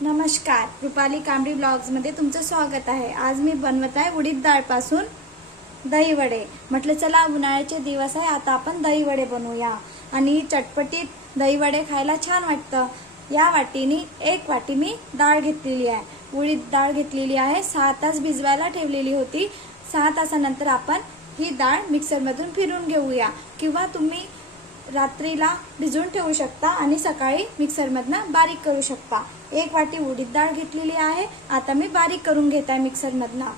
नमस्कार, रुपाली कांबडी ब्लॉग्समध्ये तुमचं स्वागत आहे। आज मी बनवत आहे उडीद डाळपासून दही वडे। म्हटलं चला उन्हाळ्याचे दिवस आहे, आता आपण दही वडे बनवूया आणि चटपटीत दही वडे खायला छान वाटतं। या वाटीने एक वाटी मी डाळ घेतलेली आहे, उडीद डाळ घेतलेली आहे। 6 तास भिजवायला ठेवलेली होती। 6 तासानंतर आपण ही डाळ मिक्सरमधून फिरून घेऊया, किंवा तुम्ही रात्रीला भिजवून ठेवू शकता आणि सकाळी मिक्सरमधनं बारीक करू शकता। 1 वाटी उडीद डाळ घेतलेली आहे। आता मी बारीक करून घेत आहे मिक्सरमधनं।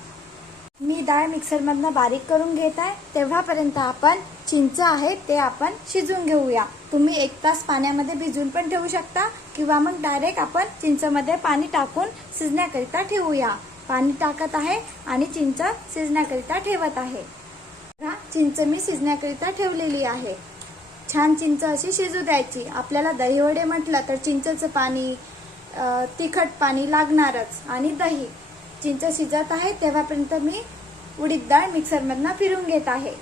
मी डाळ मिक्सरमधनं बारीक करून घेत आहे, तेव्हापर्यंत आपण चिंच आहे ते आपण शिजवून घेऊया। तुम्ही 1 तास पाण्यामध्ये भिजवून पण ठेवू शकता, किंवा मग डायरेक्ट आपण चिंचमध्ये पाणी टाकून शिजण्याकरिता ठेवूया। पाणी टाकत आहे आणि चिंच शिजण्याकरिता ठेवत आहे। चिंच मी शिजण्याकरिता ठेवलेली आहे। छान चिंच अशी शिजू द्यायची। आपल्याला दही वडे म्हटलं तर चिंचेचं पाणी, तिखट पाणी लागणारच, आणि दही। चिंच शिजत आहे तेव्हापर्यंत मी उडीद डाळ मिक्सरमधनं फिरून घेत आहे।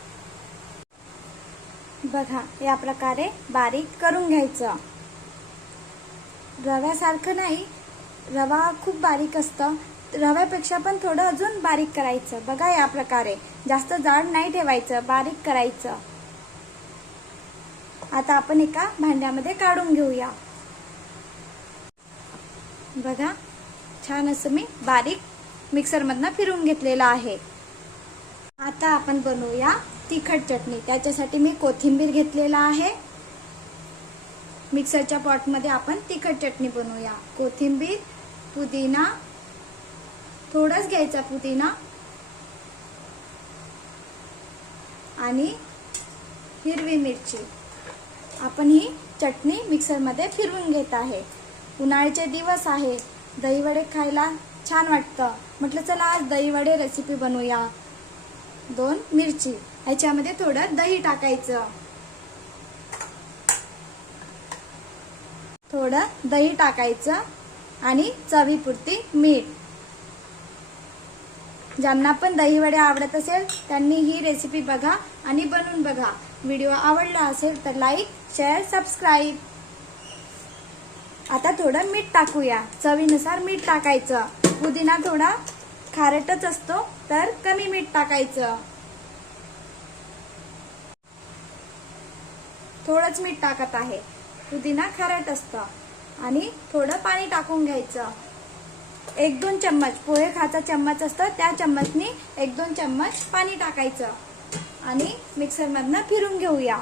बघा, या प्रकारे बारीक करून घ्यायचं। रव्यासारखं नाही, रवा खूप बारीक असतं, रव्यापेक्षा पण थोडं अजून बारीक करायचं। बघा, या प्रकारे जास्त जाड नाही ठेवायचं, बारीक करायचं। आता आपण एका भांड्यामध्ये काढून घेऊया। बघा, छान असं मी बारीक मिक्सरमधनं फिरून घेतलेलं आहे। आता आपण बनवूया तिखट चटणी। त्याच्यासाठी मी कोथिंबीर घेतलेला आहे। मिक्सरच्या पॉटमध्ये आपण तिखट चटणी बनवूया। कोथिंबीर, पुदिना, थोडंच घ्यायचा पुदिना, आणि हिरवी मिरची। आपण ही चटणी मिक्सरमध्ये फिरवून घेत आहे। उन्हाळ्याचे दिवस आहे, दही वडे खायला छान वाटतं। म्हटलं चला आज दही वडे रेसिपी बनवूया। 2 मिरची, ह्याच्यामध्ये थोडं दही टाकायचं। थोडं दही टाकायचं आणि चवीपुरती मीठ। ज्यांना पण दही वडे आवडत असेल त्यांनी ही रेसिपी बघा आणि बनवून बघा। व्हिडिओ आवडला असेल तर लाईक, शेअर, सबस्क्राईब। आता थोडं मीठ टाकूया, चवीनुसार मीठ टाकायचं। पुदिना थोडा खारटच असतो तर कमी मीठ टाकायचं। थोडंच मीठ टाकत आहे, पुदिना खारट असतं। आणि थोडं पाणी टाकून घ्यायचं। 1-2 चम्मच, पोहे खायचा चम्मच असतं त्या चम्मचनी 1-2 चम्मच पाणी टाकायचं आणि मिक्सरमधनं फिरून घेऊया।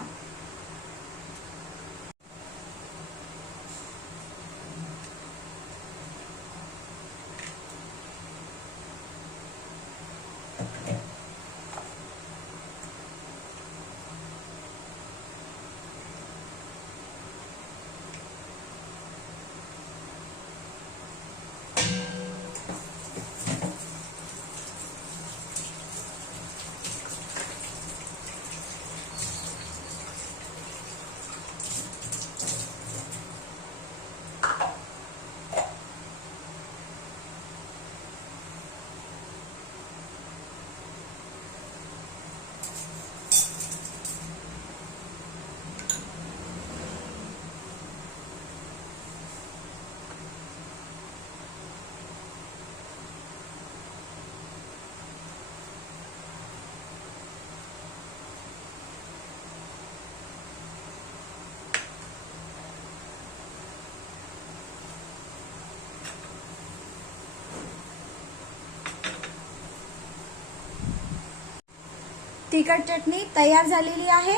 तिखट चटणी तयार झालेली आहे।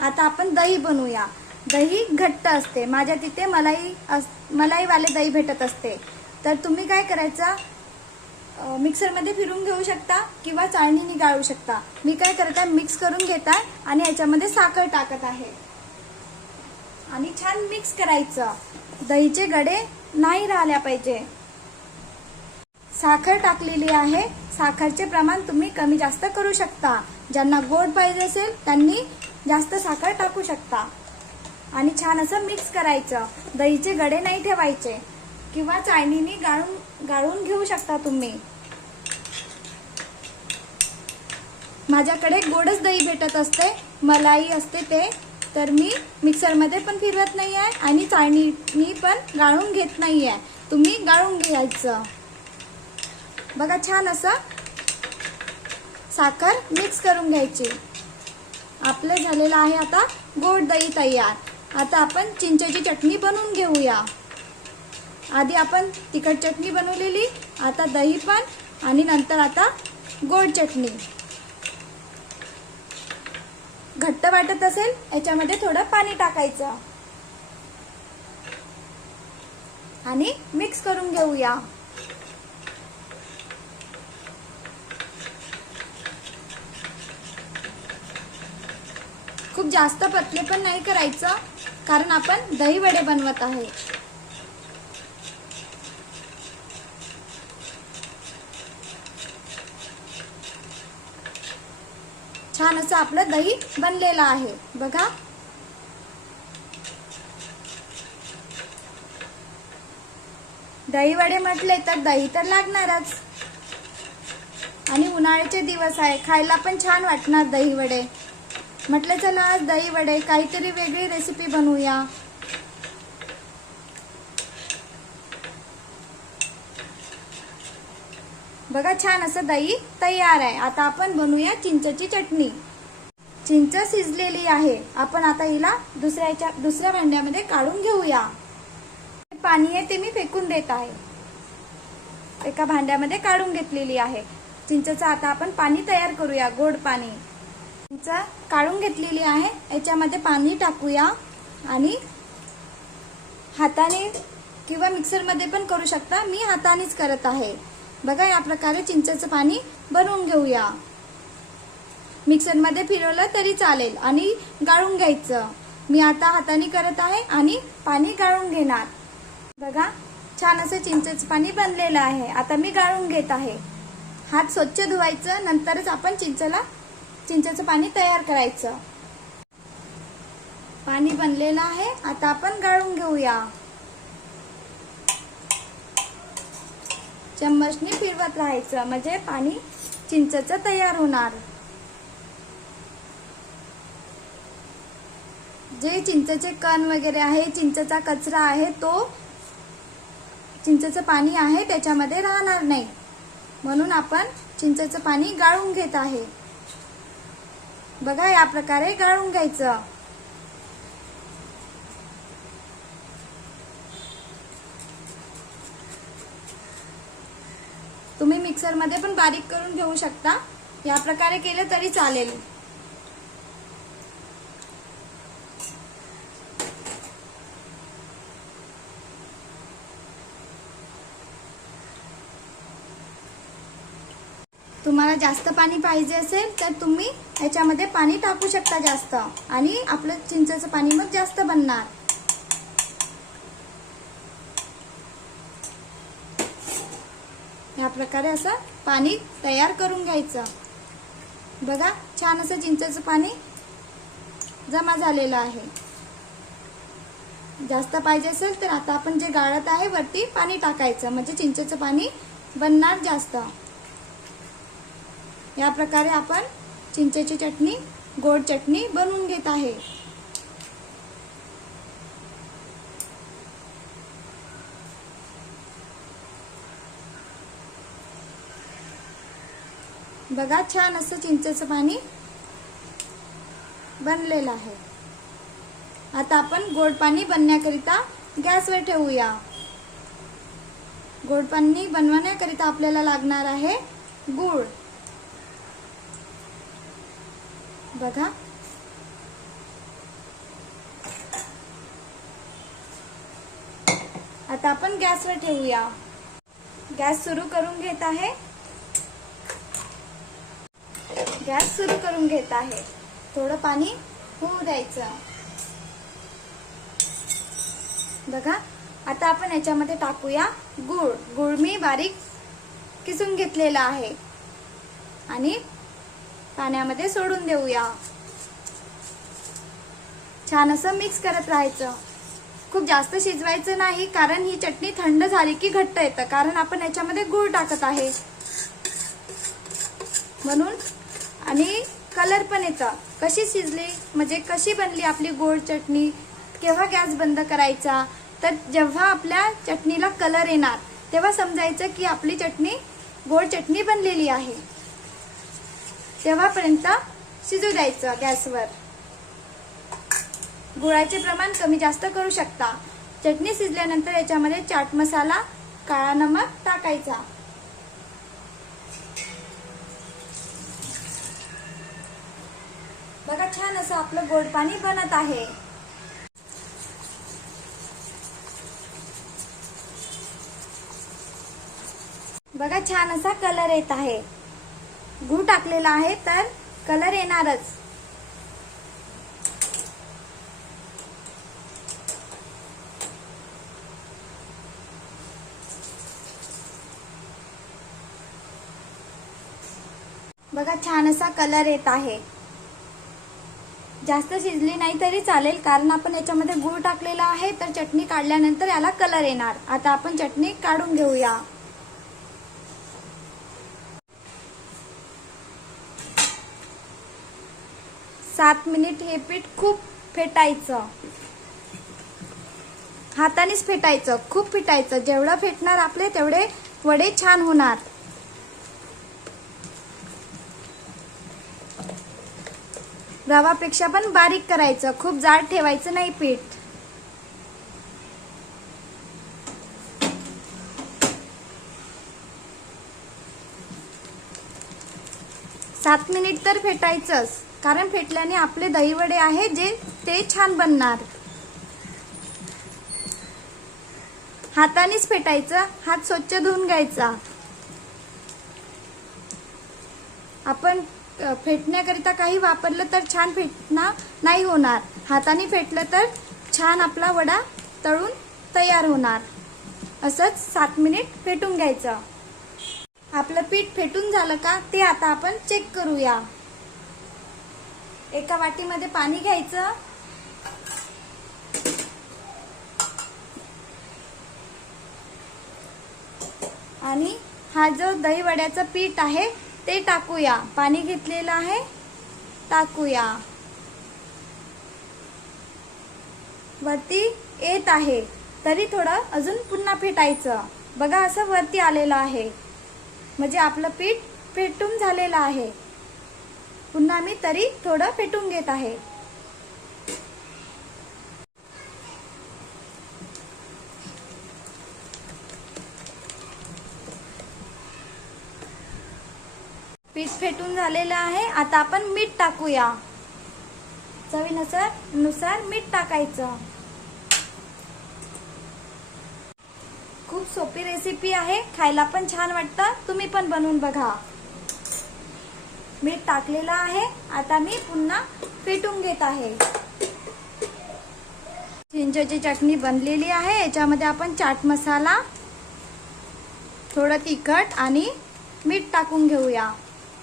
आता आपण दही बनवूया। दही घट्ट असते, माझ्या तिथे मलाईवाले दही भेटत असते, तर तुम्ही काय करायचं, मिक्सरमध्ये फिरून घेऊ शकता किंवा चाळणीने गाळू शकता। मी काय करत आहे, मिक्स करून घेत आहे आणि याच्यामध्ये साखर टाकत आहे आणि छान मिक्स करायचं। दहीचे गडे नाही राहिल्या पाहिजे। साखर टाकलेली आहे, साखरचे प्रमाण तुम्ही कमी जास्त करू शकता। ज्यांना गोड पाहिजे असेल त्यांनी जास्त साखर टाकू शकता। आणि छान असं मिक्स करायचं। दहीचे गडे नाही ठेवायचे, किंवा चाळणीने गाळून घेऊ शकता तुम्ही। माझ्याकडे गोडच दही भेटत असते, मलाई असते ते, तर मी मिक्सरमध्ये पण फिरवत नाही आहे आणि चाळणीने पण गाळून घेत नाही आहे। तुम्ही गाळून घ्यायचं. बघा छान असं साखर मिक्स करून घ्यायची. आपलं झालेलं आहे आता गोड दही तयार. आता आपण चिंचेची चटणी बनवून घेऊया. आधी आपण तिखट चटणी बनवलेली, आता दही पण, आणि नंतर आता गोड चटणी. घट्ट वाटत असेल याच्यामध्ये थोडं पाणी टाकायचं आणि मिक्स करून घेऊया. खूप जास्त पतले पण नाही करायचं, कारण आपण दही वडे बनवत आहे. छान असं आपलं दही बनलेलं आहे बघा. दही वडे म्हटले तर दही तर लागणारच, आणि उन्हाळ्याचे दिवस आहे, खायला पण छान वाटणार दही वडे. म्हटलं चला आज दही वडे काहीतरी वेगळी रेसिपी बनवूया. बघा छान असं दही तयार आहे. आता आपण बनवूया चिंचेची चटणी. चिंच शिजलेली आहे. आपण आता हिला दुसऱ्या भांड्यामध्ये काढून घेऊया. पाणी आहे ते मी फेकून देत आहे. एका भांड्यामध्ये काढून घेतलेली आहे. चिंचेचं आता आपण पाणी तयार करूया, गोड पाणी. चिंच काढून घेतलेली आहे, याच्यामध्ये पाणी टाकूया आणि हाताने किंवा मिक्सरमध्ये पण करू शकता. मी हातानेच करत आहे. बघा या प्रकारे चिंचेचं पाणी बनवून घेऊया. मिक्सरमध्ये फिरवलं तरी चालेल आणि गाळून घ्यायचं. मी आता हाताने करत आहे आणि पाणी गाळून घेणार. बघा छान असं चिंचेचं पाणी बनलेलं आहे. आता मी गाळून घेत आहे. हात स्वच्छ धुवायचं, नंतरच आपण चिंचेचं पाणी तयार करायचं. पाणी बनलेलं आहे, आता आपण गाळून घेऊया. चम्मचने फिरवत राहायचं, म्हणजे पाणी चिंचेचं तयार होणार. जे चिंचेचे कण वगैरे आहे, चिंचेचा कचरा आहे, तो चिंचेचं पाणी आहे त्याच्यामध्ये राहणार नाही, म्हणून आपण चिंचेचं पाणी गाळून घेत आहे. बघा या प्रकारे गाळून घ्यायचं. तुम्ही मिक्सरमध्ये पण बारीक करून घेऊ शकता. या प्रकारे केलं तरी चालेल. तुम्हाला जास्त पाणी पाहिजे असेल तर तुम्ही याच्यामध्ये पाणी टाकू शकता जास्त, आणि आपलं चिंचेचं पाणी मग जास्त बनणार. या प्रकारे असं पाणी तयार करून घ्यायचं. बघा छान असं चिंचेचं पाणी जमा झालेलं आहे. जास्त पाहिजे असेल तर आता आपण जे गाळत आहे वरती पाणी टाकायचं, म्हणजे चिंचेचं पाणी बनणार जास्त. या प्रकारे आपण चिंचेची चटणी, गोड चटणी बनवून घेत आहे. बघा छान असं चिंचेचं पाणी बनलेलं आहे. आता आपण गोड पाणी बनण्याकरिता गॅसवर ठेवूया. गोड पाणी बनवण्याकरिता आपल्याला लागणार आहे गूळ. बघा आता आपण गॅसवर ठेवूया. गॅस सुरू करून घेत आहे. गॅस सुरू करून घेत आहे. थोडं पाणी होऊ द्यायचं. बघा आता आपण याच्यामध्ये टाकूया गूळ. गूळ मी बारीक किसून घेतलेला आहे आणि पाण्यामध्ये सोडून देऊया. छान असं मिक्स करत राहायचं. खूप जास्त शिजवायचं नाही, कारण ही चटणी थंड झाली की घट्ट येतं, कारण आपण याच्यामध्ये गूळ टाकत आहे म्हणून. आणि कलर पण येतं. कशी शिजली म्हणजे कशी बनली आपली गोड चटणी, केव्हा गॅस बंद करायचा, तर जेव्हा आपल्या चटणीला कलर येणार तेव्हा समजायचं की आपली चटणी गोड चटणी बनलेली आहे। तेव्हापर्यंत शिजू द्यायचं गॅसवर। गुळाचे प्रमाण कमी जास्त करू शकता। चटणी शिजल्यानंतर याच्यामध्ये चाट मसाला, काळा नमक टाकायचा। बघा छान असं आपलं गोड पाणी बनत आहे। बघा छान असा कलर येत आहे। गूळ टाकलेला आहे तर कलर येणारच। बघा छान असा कलर येत आहे। जास्त शिजली नाही तरी चालेल, कारण आपण याच्यामध्ये गूळ टाकलेला आहे तर चटणी काढल्यानंतर याला कलर येणार। आता आपण चटणी काढून घेऊया। सात मिनिट हे पीठ खूप फेटायचं, हातानेच फेटायचं, खूप फेटायचं। जेवढं फेटणार आपले तेवढे वडे छान होणार। रवापेक्षा पण बारीक करायचं, खूप जाड ठेवायचं नाही पीठ। सात मिनिट तर फेटायचंच, कारण फेटल्याने आपले दही वडे आहे जे ते छान बनणार। हातानेच फेटायचं, हात स्वच्छ धुवून घ्यायचा। आपण फेटण्याकरिता काही वापरलं तर छान फेटणं नाही होणार। हाताने फेटलं तर छान आपला वडा तळून तयार होणार। असंच 7 मिनिट फेटून घ्यायचं। आपलं पीठ फेटून झालं का ते आता आपण चेक करूया। एका वाटीमध्ये पाणी घ्यायचं, आणि हा जो दही वड्याचं पीठ आहे ते टाकूया। पाणी घेतलेलं आहे, टाकूया। वरती येत आहे तरी थोडं अजून पुन्हा फेटायचं। बघा असं वरती आलेलं आहे, म्हणजे आपलं पीठ फेटून झालेलं आहे। पुन्हा मी तरी थोडं फेटून घेत आहे। पीठ फेटून झालेलं आहे। आता आपण मीठ टाकूया। चवीनुसार मीठ टाकायचं। खूप सोपी रेसिपी आहे, खायला पण छान वाटतं। तुम्ही पण बनवून बघा। मीठ टाकलेलं आहे, आता मी पुन्हा फेटून घेत आहे। चिंचेची चटणी बनलेली आहे। याच्यामध्ये आपण चाट मसाला, थोडं तिखट आणि मीठ टाकून घेऊया,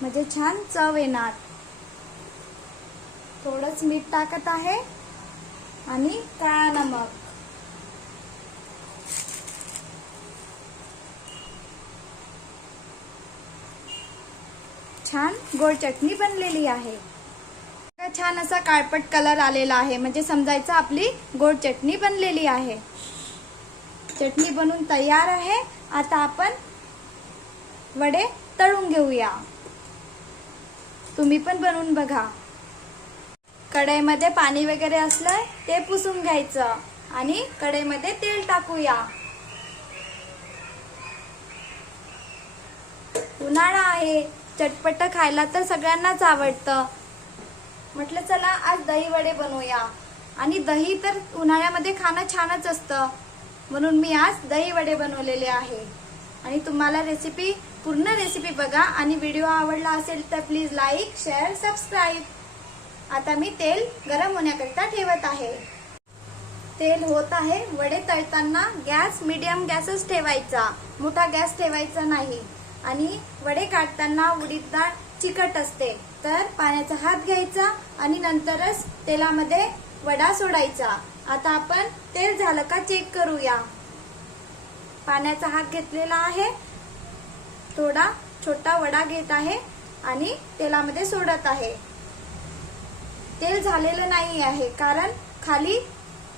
म्हणजे छान चव येणार। थोडंच मीठ टाकत आहे आणि काळा नमक। छान गोड चटणी बनलेली आहे। छान असा काळपट कलर आलेला आहे, म्हणजे समजायचं आपली गोड चटणी बनलेली आहे। चटणी बनून तयार आहे। आता आपण वडे तळून घेऊया। तुम्ही पण बनवून बघा। कढईमध्ये पाणी वगैरे असलं ते पुसून घ्यायचं आणि कढईमध्ये तेल टाकूया। उन्हाळा आहे, चटपट खायला तर सगळ्यांनाच आवडतं। म्हटलं चला आज दही वडे बनवूया, आणि दही तर उन्हाळ्यामध्ये खाणं छानच असतं, म्हणून मी आज दही वडे बनवलेले आहे। आणि तुम्हाला पूर्ण रेसिपी बघा, आणि व्हिडिओ आवडला असेल तर प्लीज लाईक, शेअर, सबस्क्राईब। आता मी तेल गरम होण्याकरिता ठेवत आहे। तेल होत आहे। वडे तळताना गॅस मीडियम गॅसच ठेवायचा, मोठा गॅस ठेवायचा नाही। आणि वडे काढताना उडीद डाळ चिकट असते, तर पाण्याचा हात घ्यायचा आणि नंतरच तेलामध्ये वडा सोडायचा। आता आपण तेल झालं का चेक करूया। पाण्याचा हात घेतलेला आहे, थोडा छोटा वडा घेत आहे आणि तेलामध्ये सोडत आहे। तेल झालेलं नाही आहे, कारण खाली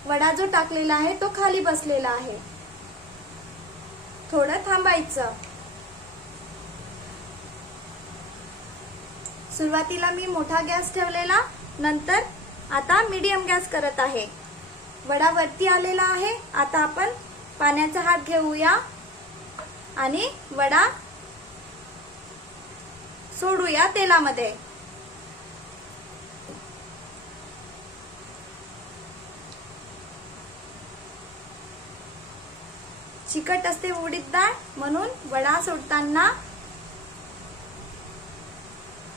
वडा जो टाकलेला आहे तो खाली बसलेला आहे. थोडं थांबायचं. सुरुवातीला मी मोठा गॅस ठेवलेला, नंतर आता मीडियम गॅस करत आहे. वडा वरती आलेला आहे. आता आपण पाण्याचा हात घेऊया आणि वडा सोडूया तेलामध्ये. चिकट असते उडीद डाळ, म्हणून वडा सोडताना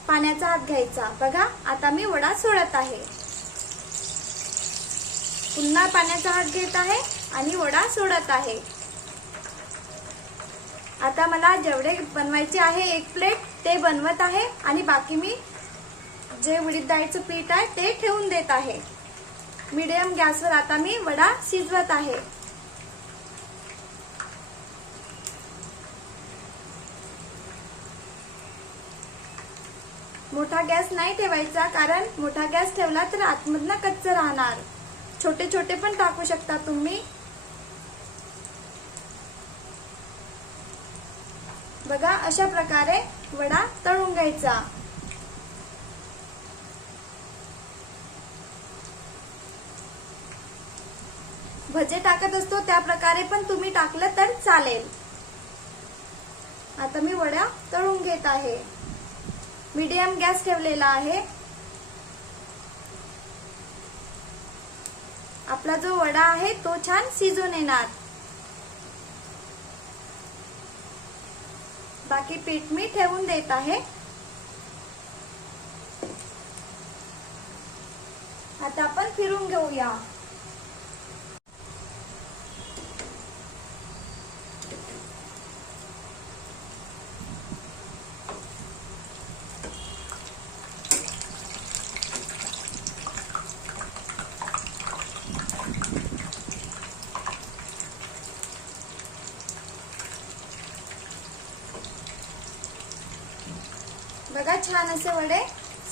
पाण्याचा हात घ्यायचा. बघा, आता मी वडा सोडत आहे. पुन्हा पाण्याचा हात घेत आहे आणि वडा सोडत आहे. आता मला जेवढे बनवायचे आहे 1 प्लेट ते बनवत आहे आणि बाकी मी जे उडीद डाळीचं पीठ आहे ते ठेवून देत आहे. मीडियम गॅसवर आता मी वडा शिजवत आहे. मोठा गॅस नाही ठेवायचा, कारण मोठा गॅस ठेवला तर आतमधनं कच्चं राहणार. छोटे छोटे पण टाकू शकता तुम्ही. बघा, अशा प्रकारे वडा तळून घ्यायचा. भजे टाकत असतो त्या प्रकारे पण तुम्ही टाकलं तर चालेल. आता मी वडा तळून घेत आहे. मीडियम गॅस ठेवलेला आहे. आपला जो वडा आहे तो छान शिजून येणार. बाकी पीठ मी ठेवून देत आहे. आता आपण फिरून घेऊया. बघा, छान असे वडे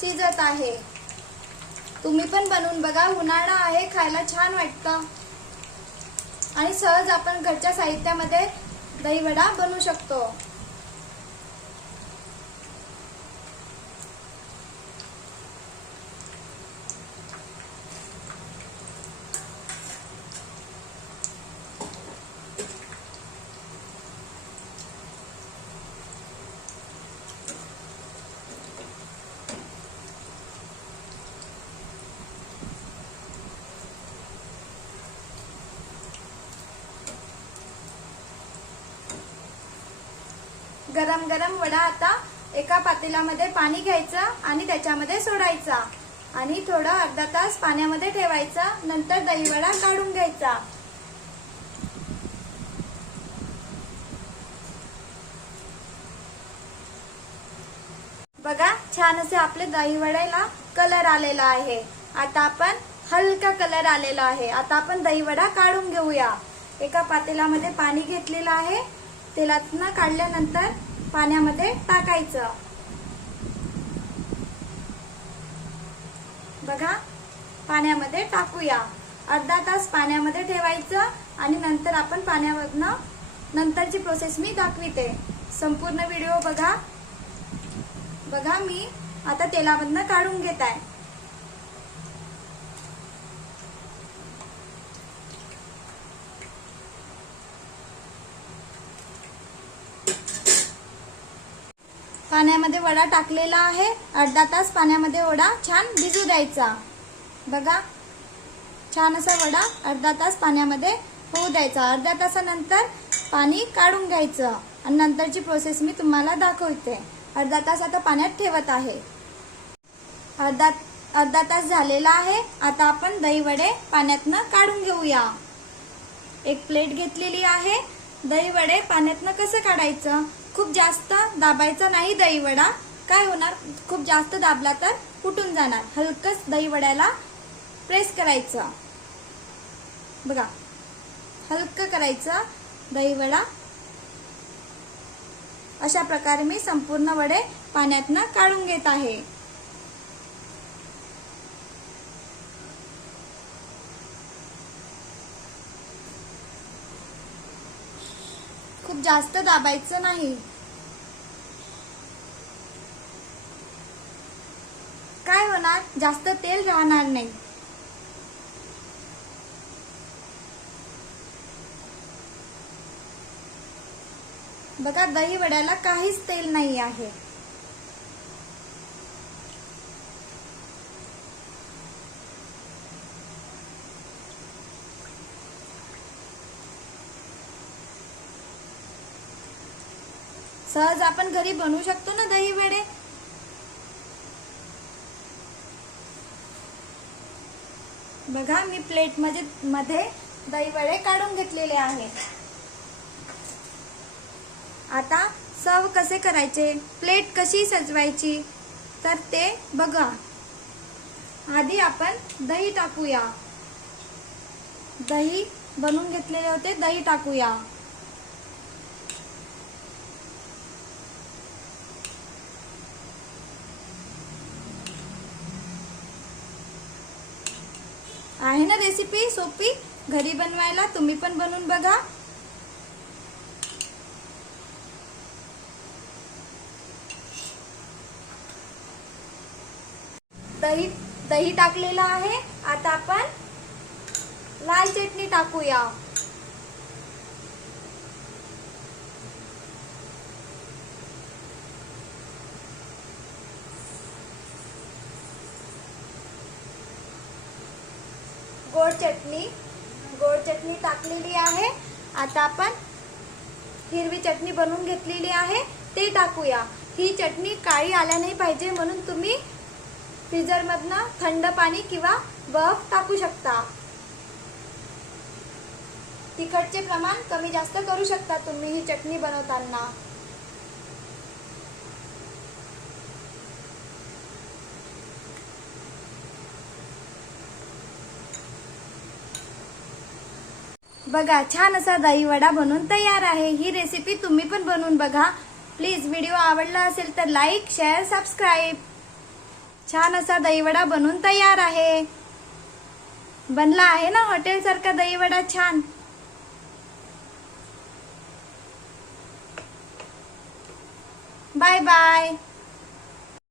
शिजत आहे. तुम्ही पण बनवून बघा. उन्हाळा आहे, खायला छान वाटतं आणि सहज आपण घरच्या साहित्यामध्ये दही वडा बनवू शकतो. गरम गरम वडा आता एका पातेल्यामध्ये पाणी घ्यायचं आणि त्याच्यामध्ये सोडायचा आणि थोडं अर्धा तास पाण्यामध्ये ठेवायचा. नंतर दही वडा काढून घ्यायचा. बघा, छान असे आपले दही वड्याला कलर आलेला आहे. आता आपण हलका कलर आलेला आहे. आता आपण दही वडा काढून घेऊया. एका पातेल्यामध्ये पाणी घेतलेलं आहे. तेलातनं काढल्यानंतर पाण्यामध्ये टाकायचं. बघा, पाण्यामध्ये टाकूया. अर्धा तास पाण्यामध्ये ठेवायचं आणि नंतर आपण पाण्यावरनं नंतरची प्रोसेस मी दाखविते. संपूर्ण व्हिडिओ बघा. बघा, मी आता तेलामधनं काढून घेत आहे. पाण्यामध्ये वडा टाकलेला आहे. अर्धा तास पाण्यामध्ये वडा छान भिजू द्यायचा. बघा, छान असा वडा अर्धा तास पाण्यामध्ये होऊ द्यायचा. अर्ध्या तासानंतर पाणी काढून घ्यायचं आणि नंतरची प्रोसेस मी तुम्हाला दाखवते. अर्धा तास आता पाण्यात ठेवत आहे. अर्धा तास झालेला आहे. आता आपण दही वडे पाण्यातनं काढून घेऊया. एक प्लेट घेतलेली आहे. दही वडे पाण्यातनं कसं काढायचं? खूप जास्त दाबायचं नाही दही वडा. काय होणार, खूप जास्त दाबला तर फुटून जाणार. हलकच दही वड्याला प्रेस करायचं. बघा, हलकं करायचं दही वडा. अशा प्रकारे मी संपूर्ण वडे पाण्यातनं काढून घेत आहे. खूप जास्त दाबायचं नाही. काय होणार, जास्त तेल राहणार नाही. बघा, दही वड्याला काहीच तेल नाही आहे. सहज आपण घरी बनवू शकतो ना दही वडे. बघा, मी प्लेट मध्ये दही वडे काढून घेतलेले आहे. आता सर्व कसे करायचे, प्लेट कशी सजवायची, तर ते बघा. आधी आपण दही टाकूया. दही बनवून घेतलेले होते, दही टाकूया. आहे ना रेसिपी सोपी, घरी बनवायला. तुम्ही पण बनवून बघा. दही टाकलेला आहे. आता आपण लाल चटणी टाकूया. गोड चटणी टाकलेली आहे. आता आपण हिरवी चटणी बनवून घेतलेली आहे, ते टाकूया. ही चटणी काळी आल्या नाही पाहिजे, म्हणून तुम्ही फ्रीजर मधनं थंड पाणी किंवा बर्फ टाकू शकता. तिखटचे प्रमाण कमी जास्त करू शकता तुम्ही ही चटणी बनवताना. बघा, छान असा दही वडा बनवून तयार आहे. ही रेसिपी तुम्ही पण बनवून बघा. प्लीज व्हिडिओ आवडला असेल तर लाईक, शेअर, सबस्क्राईब. छान असा दही वडा बनवून तयार आहे. बनला आहे ना हॉटेल सारखा दही वडा छान. Bye bye.